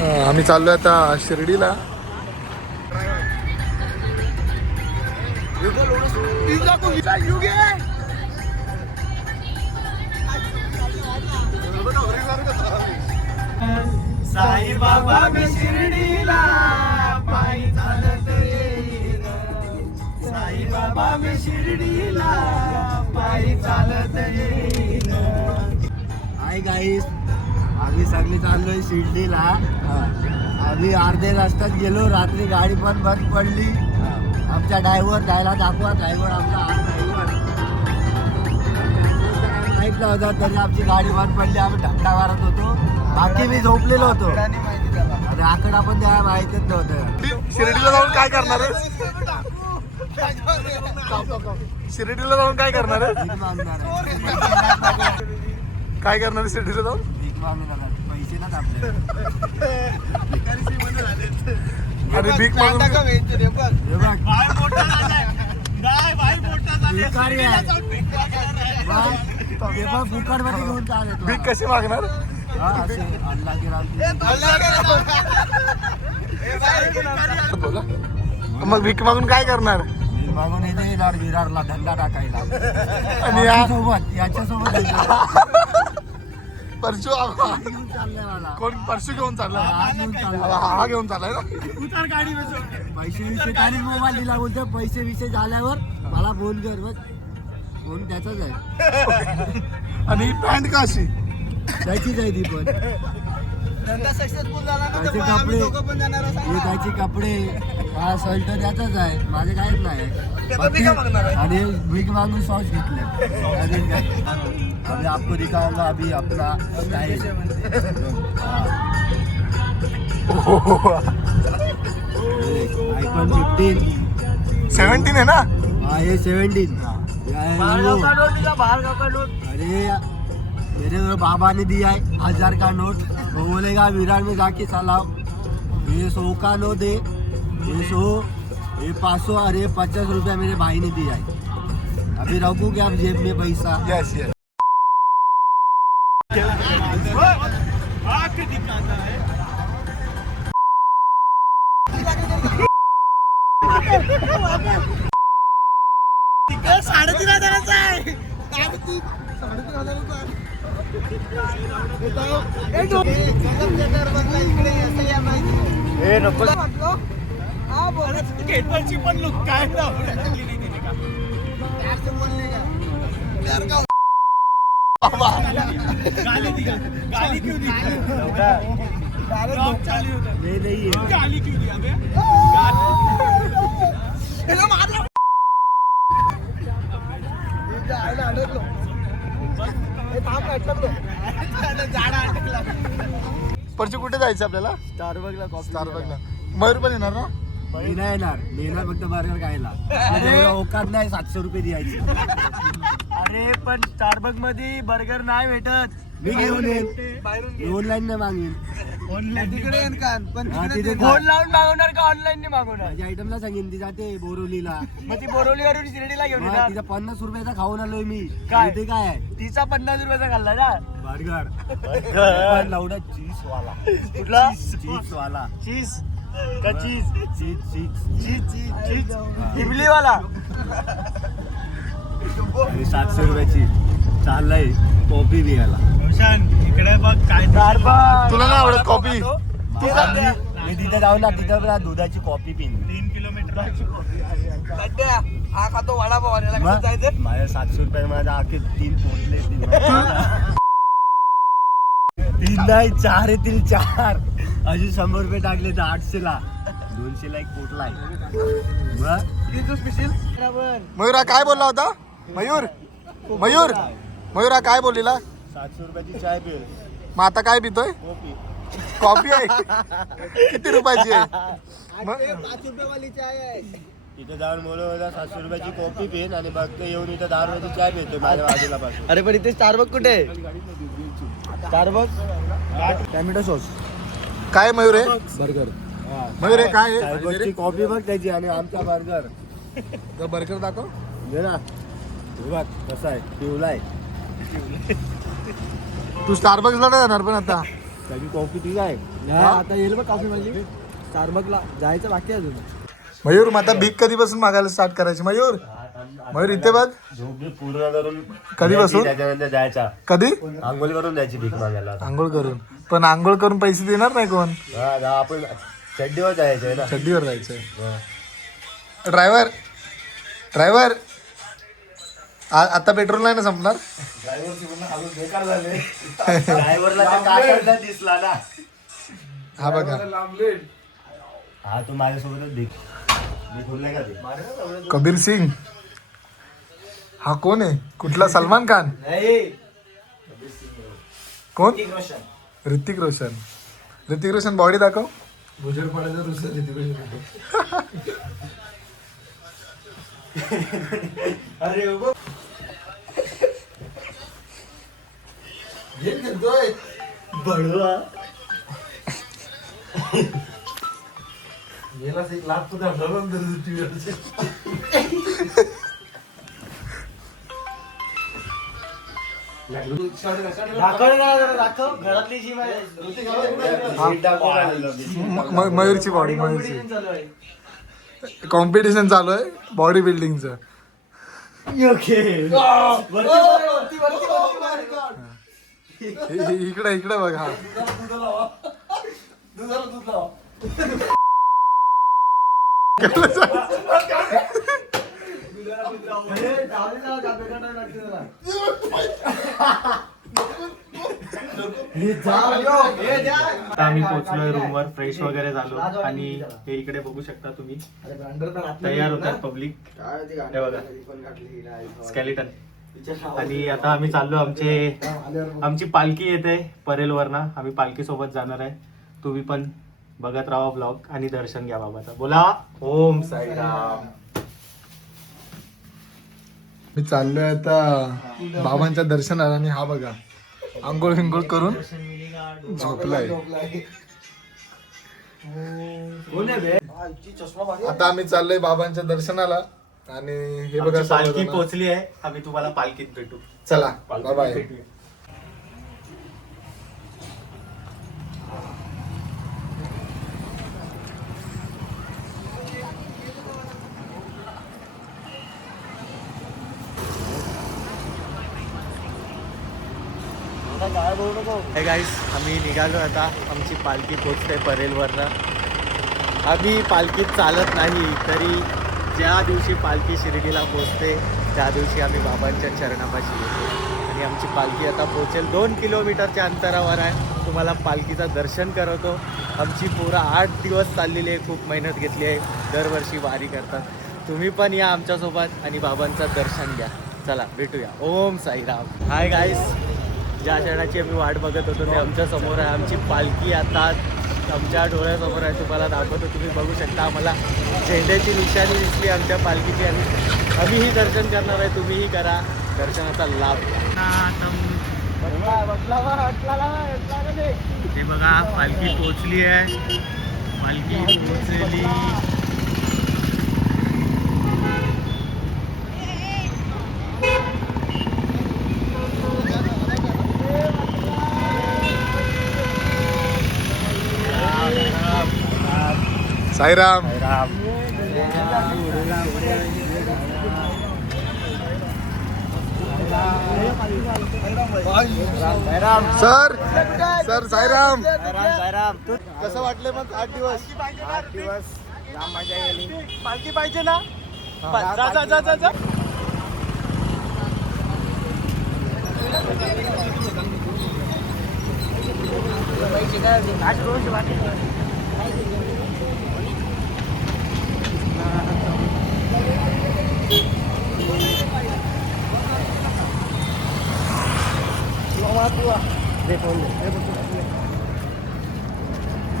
आम्ही चाललोय आता शिर्डीला. साई बाबा मी शिर्डीला पायी चालत येईन. साई बाबा मी शिर्डीला पायी चालत येईन. हाय गाईस, आम्ही सगळे चाललोय शिर्डीला. आम्ही अर्धे रस्त्यात गेलो, रात्री गाडी पण बंद पडली. आमचा ड्रायव्हर जायला दाखवा, ड्रायव्हर आमचा ड्रायव्हर लाईटला होता तरी आमची गाडी बंद पडली. आम्ही धक्का मारत होतो, बाकी मी झोपलेलो होतो. आणि आकडा पण त्या माहितीच नव्हतं. शिर्डीला जाऊन काय करणार आहे? शिर्डीला जाऊन काय करणार आहे? भीक मागणार आहे. काय करणार आहे शिर्डीला जाऊन? भीक मागणार आहे. पैसे ना आपले. आणि भीक मागून हे बघ, भिकारी आहे. ते पण फुकटमध्ये घेऊन चालत. भीक कशी मागणार? बोला. मग भीक मागून काय करणार? मागून इथे येणार विरारला धंदा टाकायला. आणि याच्यासोबत परशु घेऊन चाललंय मला. कोण परशु घेऊन चालला? हा घेऊन चाललाय. हा घेऊन चाललाय ना. पैसे विषय त्याने मोबाईल दिला, बोलतो पैसे विषय झाल्यावर मला फोन कर. बस फोन त्याचाच आहे. आणि पॅन्ट का अशी? त्याचीच आहे ती पण. त्याचे कपडे हे त्याचे कपडे हा शर्ट त्याचाच आहे, माझे काहीच नाही. आणि भीक मागून सॉस घेतले. अभी आपको दिखाऊंगा अभी अपना स्टाइल. आयफोन 15 17 है ना? हाँ ये 17. अरे मेरे बाबा ने दिया है 1000 का नोट. वो बोलेगा विरार में जाके चलाओ. ये 100 का नोट दे, ये 100, ये 500 और ये 50 रुपया मेरे भाई ने दिया है. अभी रखूँ क्या जेब में पैसा? Yes yes. पण लुक काय गाली क्यों दी? नहीं गाली क्यों दिया बे? परशु कुठे जायचं आपल्याला? स्टारबकला. मयूर पण येणार ना? मी नाही येणार. मी येणार फक्त बर्गर खायला. औकात नाही 700 रुपये द्यायची. अरे पण स्टारबक मध्ये बर्गर नाही भेटत. मी घेऊन येईन. ऑनलाईन नाही मागेन. तिथे फोन लावून मागवणार का ऑनलाईन नाही मागवणार? माझ्या आयटमला सांगेन, ती जाते बोरवलीला. मग ती बोरवलीवरून शिर्डीला घेऊन येणार. तिचा 50 रुपयाचा खाऊन आलोय मी. काय ते काय आहे? तिचा 50 रुपयाचा खाल्ला ना बर्गर. लावडा चीज वाला. कुठला? चीज वाला. चीज का चीज? चीज चीज चीज चीज इमली वाला. 700 रुपयाची चाललंय कॉफी घ्यायला. इकडे बघ काय. तुला नाही आवडत कॉफी? मी तिथे जाऊ ना, तिथे दुधाची कॉफी पिन. 3 किलोमीटर हा खातो वडापाव. माझ्या 700 रुपये माझ्या आखे 3 पोटले. 3 नाही 4 येतील. 4 अजून 100 रुपये टाकले तर 800 ला. 200 ला एक पोटला आहे. मयूरा काय बोलला होता? मयूरा काय बोललेला? 700 रुपयाची चाय पिऊ. मग आता काय पितोय? कॉफी. कॉफी आहे. किती रुपयाची आहे? 5 रुपयावाली चाय आहे. तिथे जाऊन बोलू होता 700 रुपयाची कॉफी पिन आणि बघतो येऊन इथं 10 रुपयाची चाय पितो माझ्या बाजूला पासून. अरे पण इथे स्टारबक कुठे आहे? Starbuck tomato sauce. काय मयूर आहे? बर्गर. मयूर आहे काय आहे? स्टारबकची कॉफी बघ त्याची आणि आमचा बर्गर. तर बर्गर दाखव. घे ना. हे बघ कसा आहे, पिवला आहे. तू स्टारबक्सला नाही जाणार पण आता? त्याची कॉफी ती काय आता येईल बघ कॉफी म्हणली स्टारबकला जायचं बाकी अजून. मयूर मग आता भीक कधीपासून मागायला स्टार्ट करायची? मयूर मयूर इथे बघ. झोपडी पूर्ण करून कधीपासून? त्याच्यानंतर जायचा कधी? आंघोळ करून द्यायची भीक मागायला. आंघोळ करून. पण आंघोळ करून पैसे देणार नाही कोण? आपण चड्डीवर जायचंय ना. चड्डीवर जायचंय. ड्रायव्हर ड्रायव्हर आता पेट्रोल नाही ना संपणार? ड्रायव्हरला त्या काकांना दिसला ना. हा बघा हा तू माझ्यासोबतच भीक उरले का ते? कबीर सिंग. हा कोण आहे? कुठला? सलमान खान? कोण? ऋतिक रोशन. ऋतिक रोशन बॉडी दाखव. भुजर पडायचं ऋतिक रोशन. अरे बडवा गेला एक लाख तुझा भरून घरातली जी मयूरची बॉडी. मयूरची कॉम्पिटिशन चालू आहे बॉडी बिल्डिंगचं. इकडे इकडे बघ. हा आता आम्ही पोहोचलोय रूमवर, फ्रेश वगैरे झालो आणि हे इकडे बघू शकता तुम्ही तयार होतात पब्लिक. हे बघा स्केलेटन. आणि आता आम्ही चाललो, आमची पालखी येते परेलवरनं. आम्ही पालखी सोबत जाणार आहे. तुम्ही पण बघत राहा ब्लॉग आणि दर्शन घ्या बाबाचा. बोला ओम साईराम. मी चाललोय आता बाबांच्या दर्शनाला आणि हा बघा आंघोळ हिंगोळ करून झोपलाय. आता आम्ही चाललोय बाबांच्या दर्शनाला आणि हे बघा आमची पालखी पोहोचली आहे. आम्ही तुम्हाला पालखीत भेटू. चला बाय बाय. हे गाईस आम्ही निघालो आता. आमची पालखी पोचते परेलवरनं. आम्ही पालखीत चालत नाही तरी ज्या दिवशी पालखी शिर्डीला पोचते त्या दिवशी आम्ही बाबांच्या चरणापाशी येतो. आणि आमची पालखी आता पोचेल. 2 किलोमीटरच्या अंतरावर आहे. तुम्हाला पालखीचं दर्शन करवतो. आमची पोरं 8 दिवस चाललेली आहे. खूप मेहनत घेतली आहे. दरवर्षी वारी करतात. तुम्ही पण या आमच्यासोबत आणि बाबांचं दर्शन घ्या. चला भेटूया. ओम साईराम. हाय गाईस, ज्या क्षणाची आम्ही वाट बघत होतो ते आमच्या समोर आहे. आमची पालखी आता आमच्या डोळ्यासमोर आहे. तुम्हाला दाखवतो, तुम्ही बघू शकता. आम्हाला झेंड्याची निशाणी दिसली आमच्या पालखीची आणि आम्हीही दर्शन करणार आहे. तुम्हीही करा, दर्शनाचा लाभ घ्या. हे बघा पालखी पोचली आहे. पालखी पोचली. साईराम. Sir sir Sairam. कसं वाटले मग 8 दिवस? 8 दिवस जाम मजा गेली. पालखी पाहिजे ना. जा जा जा जा जा.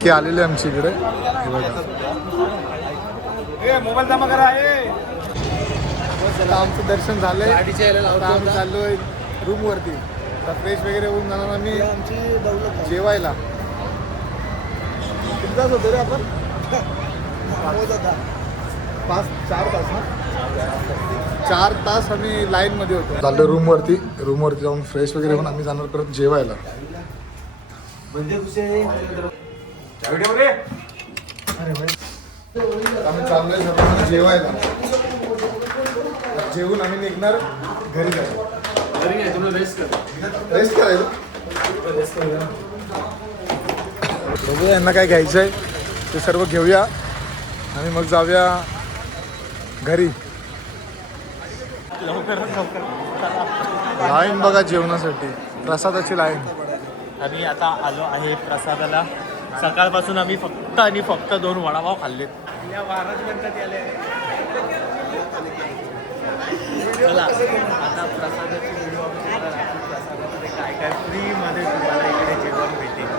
की आलेले आमच्या इकडे. हे बघा मोबाईल जमा करा. आता आमचं दर्शन झालंय. आता आम्ही चाललोय रूम वरती. आता फ्रेश वगैरे होऊन जाणार आम्ही जेवायला. किती तास होतो रे आपण? 4 तास ना. 4 तास आम्ही लाईन मध्ये होतो. चाललो रूम वरती. रूम वरती जाऊन फ्रेश वगैरे होऊन आम्ही जाणार परत जेवायला. आम्ही चाललोय सर्वांना जेवायला. जेवून आम्ही निघणार घरी जायला. रेस्ट करायचं. बघूया यांना काय घ्यायचं आहे ते सर्व घेऊया आणि मग जाऊया घरी. लाईन बघा जेवणासाठी, प्रसादाची लाईन. आम्ही आता आलो आहे प्रसादाला. सकाळपासून आम्ही फक्त आणि फक्त 2 वडापाव खाल्लेत. या महाराज म्हणतात आले. चला आता प्रसादाची व्हिडिओ प्रसादामध्ये काय काय फ्रीमध्ये तुम्हाला इकडे जेवण भेटेल.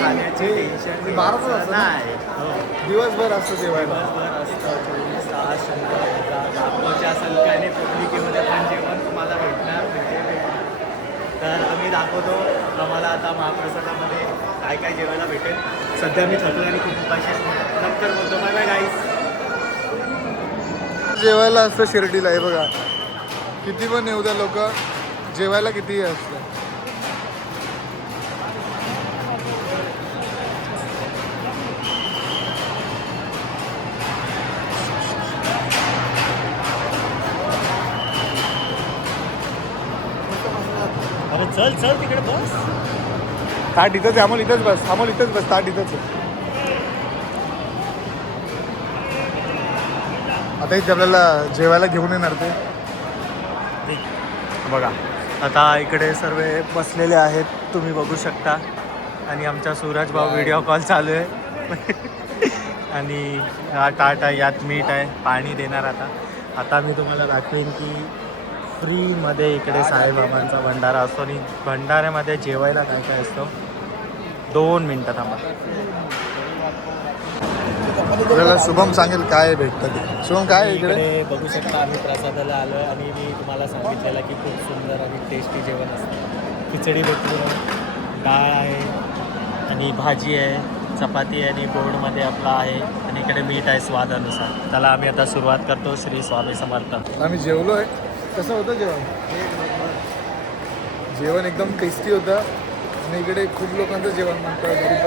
खाण्याची टेन्शन नाही. दिवसभर असतं जेवायला. दिवसभर असतं 24 तास दाखवच्या संख्याने पब्लिकेमध्ये पण जेवण तुम्हाला भेटणार म्हणजे तर आम्ही दाखवतो आम्हाला आता महाप्रसादामध्ये काय काय जेवायला भेटेल. सध्या मी थकलो आणि खूप उपाशी नंतर बोलतो. बाय बाय गाईस. जेवायला असतं शिर्डीला. हे बघा किती पण येऊ द्या लोक, जेवायला कितीही असतं. अरे चल चल तिकडे बस. ताट इथंच आहे. अमोल इथंच बस. अमोल इथंच बस. ताट इथंच आहे. आता इथे आपल्याला जेवायला घेऊन येणार ते. बघा आता इकडे सर्व बसलेले आहेत तुम्ही बघू शकता आणि आमचा सूरज भाऊ व्हिडिओ कॉल चालू आहे. आणि हा ताट आहे, यात मीठ आहे, पाणी देणार. आता मी तुम्हाला दाखवेन की फ्रीमध्ये इकडे साईबाबांचा भंडारा असतो आणि भंडाऱ्यामध्ये जेवायला काय काय असतो. 2 मिनटं थांबा. आपल्याला शुभम सांगेल काय भेटतं ते. शुभम काय आहे इकडे? इकडे बघू शकता आम्ही प्रसादाला आलो आणि मी तुम्हाला सांगितलेलं की खूप सुंदर आणि टेस्टी जेवण असतं. खिचडी भेटली, डाळ आहे आणि भाजी आहे, चपाती आहे आणि गोडमध्ये आपला आहे आणि इकडे मीठ आहे स्वादानुसार. त्याला आम्ही आता सुरुवात करतो. श्री स्वामी समर्थ. आम्ही जेवलो आहे. कसं होतं जेवण? जेवण एकदम टेस्टी होतं आणि इकडे खूप लोकांचं जेवण बनतं. गरीब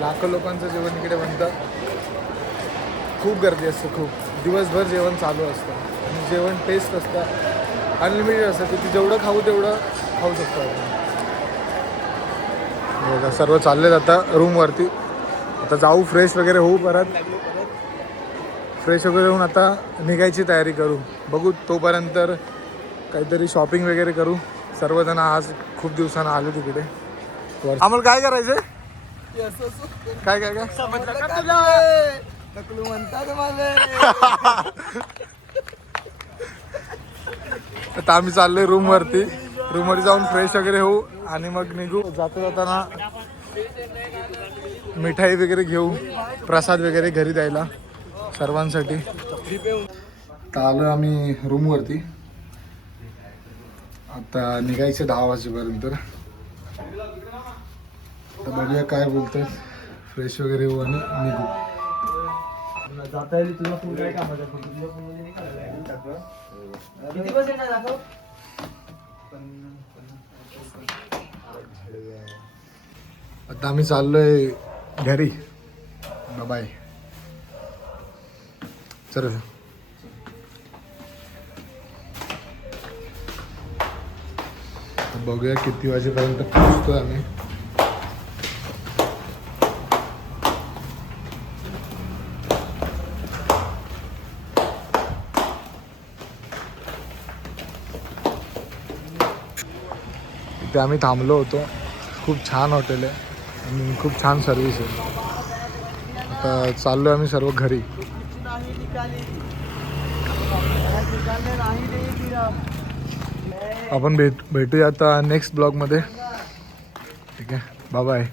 लाखो लोकांचं जेवण इकडे बनतं. खूप गर्दी असते. खूप दिवसभर जेवण चालू असतं आणि जेवण टेस्ट असतं. अनलिमिटेड असतं. किती जेवढं खाऊ तेवढं खाऊ शकतो आपण. सर्व चालले जातं रूमवरती. आता जाऊ फ्रेश वगैरे होऊ. परत फ्रेश वगैरे होऊन आता निघायची तयारी करू. बघू तोपर्यंत काहीतरी शॉपिंग वगैरे करू. सर्वजण आज खूप दिवसानं आले तिकडे. आम्हाला काय करायचं? काय काय काय आता आम्ही चाललोय रूमवरती. रूमवरती जाऊन फ्रेश वगैरे होऊ आणि मग निघू. जाताना मिठाई वगैरे घेऊ, प्रसाद वगैरे घरी द्यायला सर्वांसाठी. आता आलो आम्ही रूमवरती. आता निघायचं 10 वाजेपर्यंत. आता बघूया काय बोलतात. फ्रेश वगैरे होऊ आणि निघू. जाता येईल तुझा फोन काय कामाचा फोन तुझ्या फोन मध्ये नाही करायला किती पर्सेंट आहे दाखव. आता आम्ही चाललोय घरी. बाय. चल बघूया किती वाजेपर्यंत पोहोचतोय आम्ही. इथे आम्ही थांबलो होतो. खूप छान हॉटेल आहे आणि खूप छान सर्विस आहे. आता चाललो आम्ही सर्व घरी. आपण भेटूया आता नेक्स्ट ब्लॉगमध्ये. ठीक आहे. Bye bye.